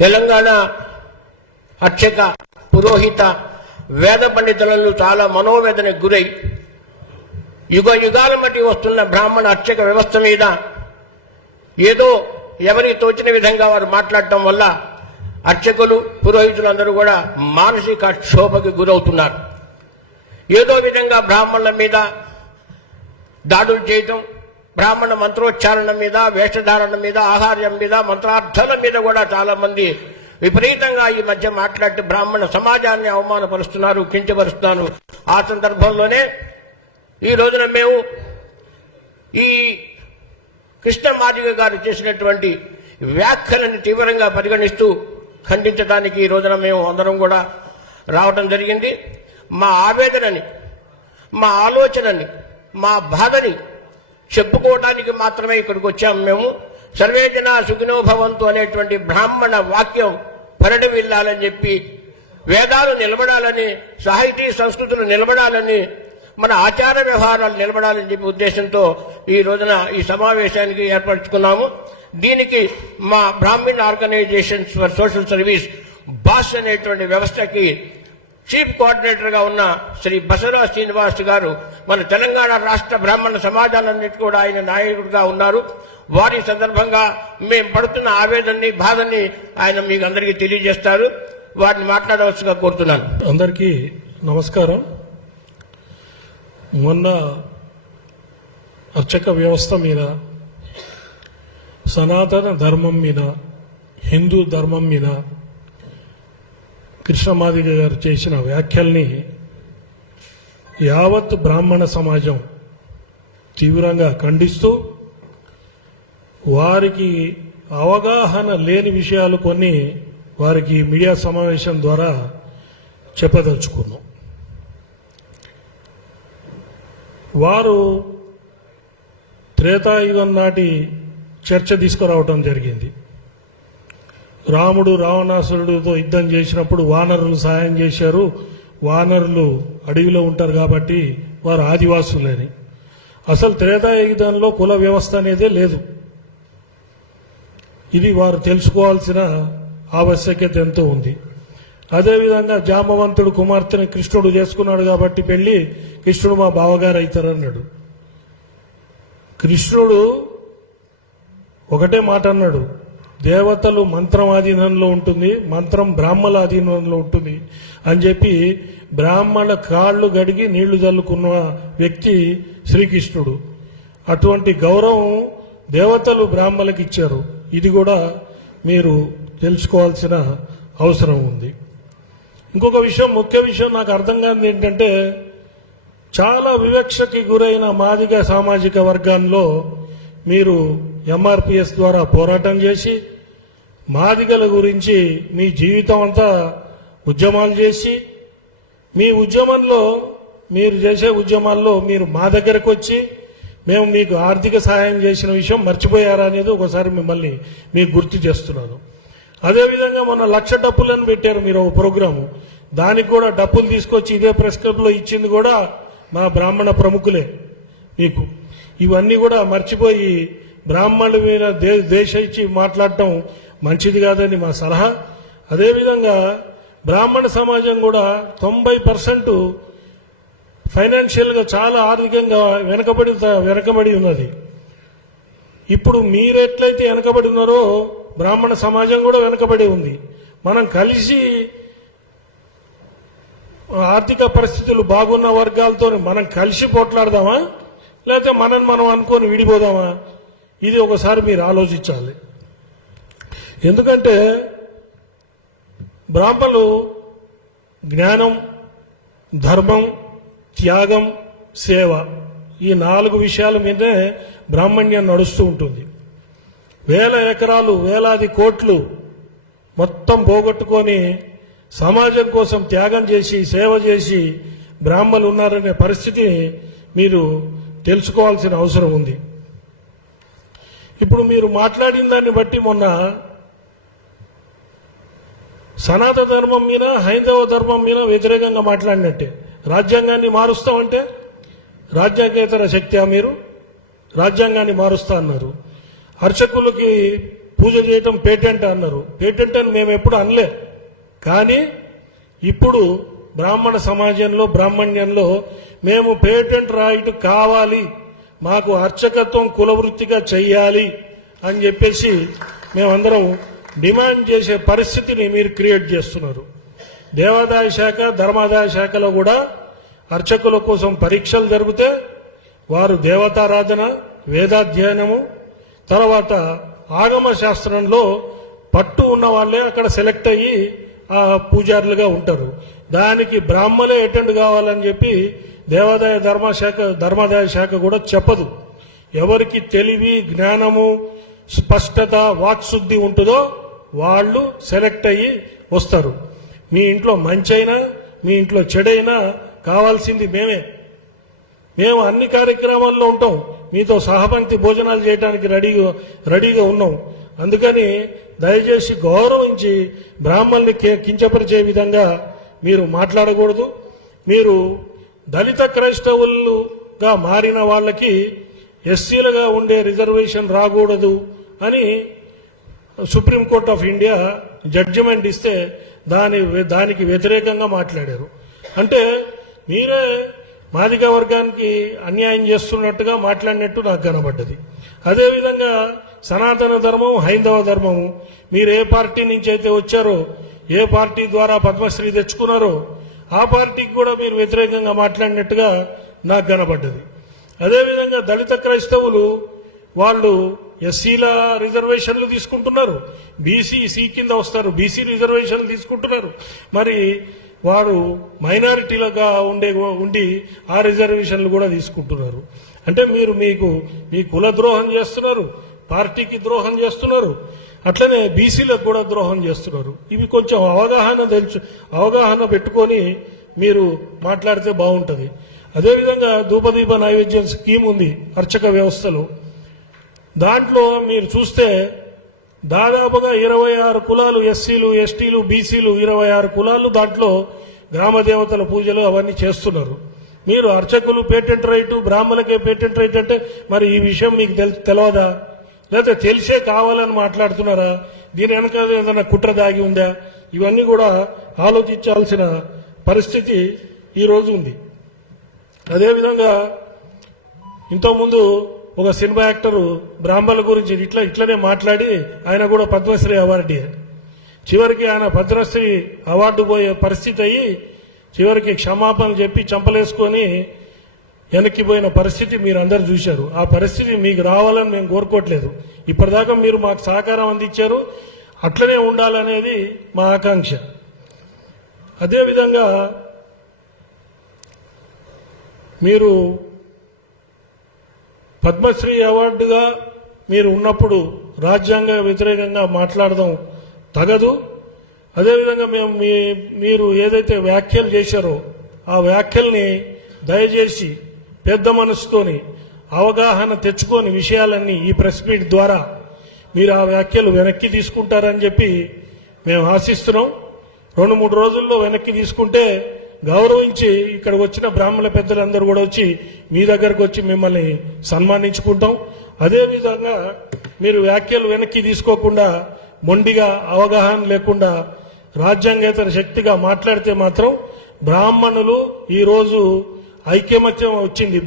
తెలంగాణ అర్చక పురోహిత వేద పండితులను చాలా మనోవేదనకు గురై యుగ యుగాల మధ్య వస్తున్న బ్రాహ్మణ అర్చక వ్యవస్థ మీద ఏదో ఎవరికి తోచిన విధంగా వారు మాట్లాడటం వల్ల అర్చకులు పురోహితులందరూ కూడా మానసిక క్షోభకు గురవుతున్నారు. ఏదో విధంగా బ్రాహ్మణుల మీద దాడులు చేయటం, బ్రాహ్మణ మంత్రోచ్చారణ మీద, వేషధారణ మీద, ఆహార్యం మీద, మంత్రార్థాల మీద కూడా చాలా మంది విపరీతంగా ఈ మధ్య మాట్లాడి బ్రాహ్మణ సమాజాన్ని అవమానపరుస్తున్నారు, కించపరుస్తున్నారు. ఆ సందర్భంలోనే ఈ రోజున మేము ఈ కృష్ణ మాదిగ గారు చేసినటువంటి వ్యాఖ్యలను తీవ్రంగా పరిగణిస్తూ ఖండించడానికి ఈ రోజున మేము అందరం కూడా రావడం జరిగింది. మా ఆవేదనని, మా ఆలోచనని, మా బాధని చెప్పుకోవడానికి మాత్రమే ఇక్కడికి వచ్చాము. మేము సర్వే జనా సుఖినో భవంతు అనేటువంటి బ్రాహ్మణ వాక్యం పరిడి వెళ్ళాలని చెప్పి, వేదాలు నిలబడాలని, సాహితీ సంస్కృతులు నిలబడాలని, మన ఆచార వ్యవహారాలు నిలబడాలని చెప్పి ఉద్దేశంతో ఈ రోజున ఈ సమావేశానికి ఏర్పరచుకున్నాము. దీనికి మా Brahmin organizations for social service BOSS అనేటువంటి వ్యవస్థకి చీఫ్ కోఆర్డినేటర్గా ఉన్న శ్రీ బసరా శ్రీనివాస్ గారు మన తెలంగాణ రాష్ట్ర బ్రాహ్మణ సమాజాలన్నిటి కూడా ఆయన నాయకుడిగా ఉన్నారు. వారి సందర్భంగా మేము పడుతున్న ఆవేదనని, బాధని ఆయన మీకు అందరికీ తెలియజేస్తారు. వారిని మాట్లాడవలసిగా కోరుతున్నాను. అందరికీ నమస్కారం. మొన్న అర్చక వ్యవస్థ మీద, సనాతన ధర్మం మీద, హిందూ ధర్మం మీద కృష్ణమాదిగ గారు చేసిన వ్యాఖ్యల్ని యావత్ బ్రాహ్మణ సమాజం తీవ్రంగా ఖండిస్తూ, వారికి అవగాహన లేని విషయాలు కొన్ని వారికి మీడియా సమావేశం ద్వారా చెప్పదలుచుకున్నాం. వారు త్రేతాయుగం నాటి చర్చ తీసుకురావటం జరిగింది. రాముడు రావణాసురుడితో యుద్ధం చేసినప్పుడు వానరులు సాయం చేశారు, వానరులు అడవిలో ఉంటారు కాబట్టి వారు ఆదివాసులని. అసలు త్రేతాయుగంలో కుల వ్యవస్థ అనేదే లేదు. ఇది వారు తెలుసుకోవాల్సిన ఆవశ్యకత ఎంతో ఉంది. అదేవిధంగా జామవంతుడు కుమార్తెని కృష్ణుడు చేసుకున్నాడు కాబట్టి పెళ్లి, కృష్ణుడు మా బావగారు అవుతారన్నాడు. కృష్ణుడు ఒకటే మాట అన్నాడు, దేవతలు మంత్రం ఆధీనంలో ఉంటుంది, మంత్రం బ్రాహ్మణ ఆధీనంలో ఉంటుంది అని చెప్పి బ్రాహ్మణ కాళ్ళు గడిగి నీళ్లు చల్లుకున్న వ్యక్తి శ్రీకృష్ణుడు. అటువంటి గౌరవం దేవతలు బ్రాహ్మణులకు ఇచ్చారు. ఇది కూడా మీరు తెలుసుకోవాల్సిన అవసరం ఉంది. ఇంకొక విషయం, ముఖ్య విషయం నాకు అర్థం కానిది ఏంటంటే, చాలా వివక్షకి గురైన మాదిగ సామాజిక వర్గాల్లో మీరు ఎంఆర్పిఎస్ ద్వారా పోరాటం చేసి, మాదిగల గురించి మీ జీవితం అంతా ఉద్యమాలు చేసి, మీ ఉద్యమంలో, మీరు చేసే ఉద్యమాల్లో మీరు మా దగ్గరకు వచ్చి మేము మీకు ఆర్థిక సహాయం చేసిన విషయం మర్చిపోయారా అనేది ఒకసారి మిమ్మల్ని మీకు గుర్తు చేస్తున్నాను. అదేవిధంగా మొన్న 1,00,000 డబ్బులను పెట్టారు మీరు ఒక ప్రోగ్రాము. దానికి కూడా డబ్బులు తీసుకొచ్చి ఇదే ప్రెస్ క్లబ్లో ఇచ్చింది కూడా మా బ్రాహ్మణ ప్రముఖులే. మీకు ఇవన్నీ కూడా మర్చిపోయి బ్రాహ్మణుల మీద దేశ ఇచ్చి మాట్లాడటం మంచిది కాదని మా సలహా. అదేవిధంగా బ్రాహ్మణ సమాజం కూడా 90% ఫైనాన్షియల్గా చాలా ఆర్థికంగా వెనకబడి ఉన్నది. ఇప్పుడు మీరెట్లయితే వెనకబడి ఉన్నారో బ్రాహ్మణ సమాజం కూడా వెనకబడి ఉంది. మనం కలిసి ఆర్థిక పరిస్థితులు బాగున్న వర్గాలతో మనం కలిసి పోట్లాడదామా, లేకపోతే మనం అనుకొని విడిపోదామా? ఇది ఒకసారి మీరు ఆలోచించాలి. ఎందుకంటే బ్రాహ్మణులు జ్ఞానం, ధర్మం, త్యాగం, సేవ, ఈ 4 విషయాల మీదే బ్రాహ్మణ్యం నడుస్తూ ఉంటుంది. వేల ఎకరాలు, వేలాది కోట్లు మొత్తం పోగొట్టుకొని సమాజం కోసం త్యాగం చేసి, సేవ చేసి బ్రాహ్మణులు ఉన్నారనే పరిస్థితి మీరు తెలుసుకోవాల్సిన అవసరం ఉంది. ఇప్పుడు మీరు మాట్లాడిన దాన్ని బట్టి మొన్న సనాతన ధర్మం మీద, హైందవ ధర్మం మీద వ్యతిరేకంగా మాట్లాడినట్టే. రాజ్యాంగాన్ని మారుస్తామంటే రాజ్యాంగేతర శక్తి మీరు రాజ్యాంగాన్ని మారుస్తా అన్నారు. అర్చకులకి పూజ చేయటం పేటెంట్ అన్నారు. పేటెంట్ అని మేము ఎప్పుడు అనలే. కానీ ఇప్పుడు బ్రాహ్మణ సమాజంలో బ్రాహ్మణ్యంలో మేము పేటెంట్ రైట్ కావాలి, మాకు అర్చకత్వం కులవృత్తిగా చెయ్యాలి అని చెప్పేసి మేమందరం డిమాండ్ చేసే పరిస్థితిని మీరు క్రియేట్ చేస్తున్నారు. దేవాదాయ శాఖ ధర్మాదాయ శాఖలో కూడా అర్చకుల కోసం పరీక్షలు జరిగితే వారు దేవతారాధన, వేదాధ్యయనము, తర్వాత ఆగమ శాస్త్రంలో పట్టు ఉన్న వాళ్ళే అక్కడ సెలెక్ట్ అయ్యి పూజారులుగా ఉంటారు. దానికి బ్రాహ్మలే అటెండ్ కావాలని చెప్పి దేవాదాయ ధర్మాదాయ శాఖ కూడా చెప్పదు. ఎవరికి తెలివి, జ్ఞానము, స్పష్టత, వాక్శుద్ధి ఉంటుందో వాళ్ళు సెలెక్ట్ అయ్యి వస్తారు. మీ ఇంట్లో మంచైనా మీ ఇంట్లో చెడైనా కావాల్సింది మేము అన్ని కార్యక్రమాల్లో ఉంటాం. మీతో సహపంక్తి భోజనాలు చేయడానికి రెడీగా ఉన్నాం. అందుకని దయచేసి గౌరవించి బ్రాహ్మణుల్ని కించపరిచే విధంగా మీరు మాట్లాడకూడదు. మీరు దళిత క్రైస్తవులుగా మారిన వాళ్ళకి ఎస్సీలుగా ఉండే రిజర్వేషన్ రాకూడదు అని సుప్రీంకోర్టు ఆఫ్ ఇండియా జడ్జిమెంట్ ఇస్తే దానికి వ్యతిరేకంగా మాట్లాడారు. అంటే మీరే మాదిగ వర్గానికి అన్యాయం చేస్తున్నట్టుగా మాట్లాడినట్టు నాకు కనబడ్డది. అదేవిధంగా సనాతన ధర్మం, హైందవ ధర్మము, మీరు ఏ పార్టీ నుంచి అయితే వచ్చారో, ఏ పార్టీ ద్వారా పద్మశ్రీ తెచ్చుకున్నారో ఆ పార్టీకి కూడా మీరు వ్యతిరేకంగా మాట్లాడినట్టుగా నాకు కనబడ్డది. అదేవిధంగా దళిత క్రైస్తవులు వాళ్ళు ఎస్సీల రిజర్వేషన్లు తీసుకుంటున్నారు, బీసీ కింద వస్తారు, బీసీ రిజర్వేషన్లు తీసుకుంటున్నారు. మరి వారు మైనారిటీలుగా ఉండి ఆ రిజర్వేషన్లు కూడా తీసుకుంటున్నారు. అంటే మీరు మీ కుల ద్రోహం చేస్తున్నారు, పార్టీకి ద్రోహం చేస్తున్నారు, అట్లనే బీసీలకు కూడా ద్రోహం చేస్తున్నారు. ఇవి కొంచెం అవగాహన పెట్టుకొని మీరు మాట్లాడితే బాగుంటుంది. అదేవిధంగా ధూపదీప నైవేద్యం స్కీమ్ ఉంది అర్చక వ్యవస్థలో. దాంట్లో మీరు చూస్తే దాదాపుగా 26 కులాలు, ఎస్సీలు, ఎస్టీలు, బీసీలు 26 కులాలు దాంట్లో గ్రామ దేవతల పూజలు అవన్నీ చేస్తున్నారు. మీరు అర్చకులు పేటెంట్ రైటు, బ్రాహ్మణులకే పేటెంట్ రైట్ అంటే మరి ఈ విషయం మీకు తెలియదా? లేకపోతే తెలిసే కావాలని మాట్లాడుతున్నారా? దీని వెనక ఏదైనా కుట్ర దాగి ఉందా? ఇవన్నీ కూడా ఆలోచించాల్సిన పరిస్థితి ఈరోజు ఉంది. అదేవిధంగా ఇంతకుముందు ఒక సినిమా యాక్టరు బ్రాహ్మణుల గురించి ఇట్లనే మాట్లాడి ఆయన కూడా పద్మశ్రీ అవార్డు, చివరికి ఆయన పద్మశ్రీ అవార్డు పోయే పరిస్థితి అయ్యి చివరికి క్షమాపణ చెప్పి చంపలేసుకొని వెనక్కిపోయిన పరిస్థితి మీరు అందరు చూశారు. ఆ పరిస్థితి మీకు రావాలని మేము కోరుకోవట్లేదు. ఇప్పటిదాకా మీరు మాకు సహకారం అందించారు, అట్లనే ఉండాలనేది మా ఆకాంక్ష. అదేవిధంగా మీరు పద్మశ్రీ అవార్డుగా మీరు ఉన్నప్పుడు రాజ్యాంగ వ్యతిరేకంగా మాట్లాడడం తగదు. అదేవిధంగా మీరు ఏదైతే వ్యాఖ్యలు చేశారో ఆ వ్యాఖ్యల్ని దయచేసి పెద్ద మనసుతోని అవగాహన తెచ్చుకొని విషయాలన్నీ ఈ ప్రెస్ మీట్ ద్వారా మీరు ఆ వ్యాఖ్యలు వెనక్కి తీసుకుంటారని చెప్పి మేము ఆశిస్తున్నాం. 2-3 రోజుల్లో వెనక్కి తీసుకుంటే గౌరవించి ఇక్కడ వచ్చిన బ్రాహ్మణ పెద్దలందరూ కూడా వచ్చి మీ దగ్గరకు వచ్చి మిమ్మల్ని సన్మానించుకుంటాం. అదేవిధంగా మీరు వ్యాఖ్యలు వెనక్కి తీసుకోకుండా మొండిగా అవగాహన లేకుండా రాజ్యాంగేతర శక్తిగా మాట్లాడితే మాత్రం బ్రాహ్మణులు ఈరోజు ఐకమత్యం వచ్చింది.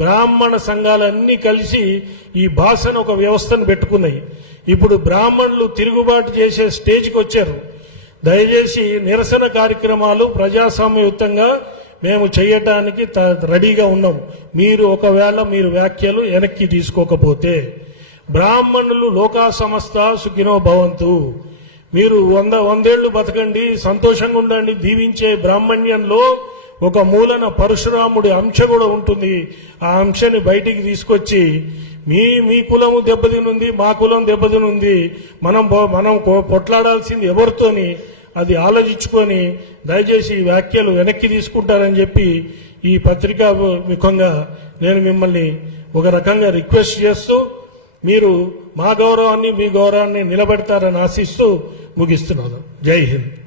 బ్రాహ్మణ సంఘాలన్నీ కలిసి ఈ భాషను ఒక వ్యవస్థను పెట్టుకున్నాయి. ఇప్పుడు బ్రాహ్మణులు తిరుగుబాటు చేసే స్టేజ్కి వచ్చారు. దయచేసి నిరసన కార్యక్రమాలు ప్రజాస్వామ్యయుతంగా మేము చేయటానికి రెడీగా ఉన్నాం. ఒకవేళ మీరు వ్యాఖ్యలు వెనక్కి తీసుకోకపోతే బ్రాహ్మణులు లోకా సమస్త సుఖినో భవంతు, మీరు 100 ఏళ్లు బతకండి, సంతోషంగా ఉండండి, దీవించే బ్రాహ్మణ్యంలో ఒక మూలన పరశురాముడి అంశ కూడా ఉంటుంది. ఆ అంశాన్ని బయటికి తీసుకొచ్చి మీ కులము దెబ్బతినుంది, మా కులం దెబ్బతినుంది, మనం పొట్లాడాల్సింది ఎవరితోని అది ఆలోచించుకొని దయచేసి ఈ వ్యాఖ్యలు వెనక్కి తీసుకుంటారని చెప్పి ఈ పత్రికా ముఖంగా నేను మిమ్మల్ని ఒక రకంగా రిక్వెస్ట్ చేస్తూ మీరు మా గౌరవాన్ని మీ గౌరవాన్ని నిలబెడతారని ఆశిస్తూ ముగిస్తున్నాను. జై హింద్.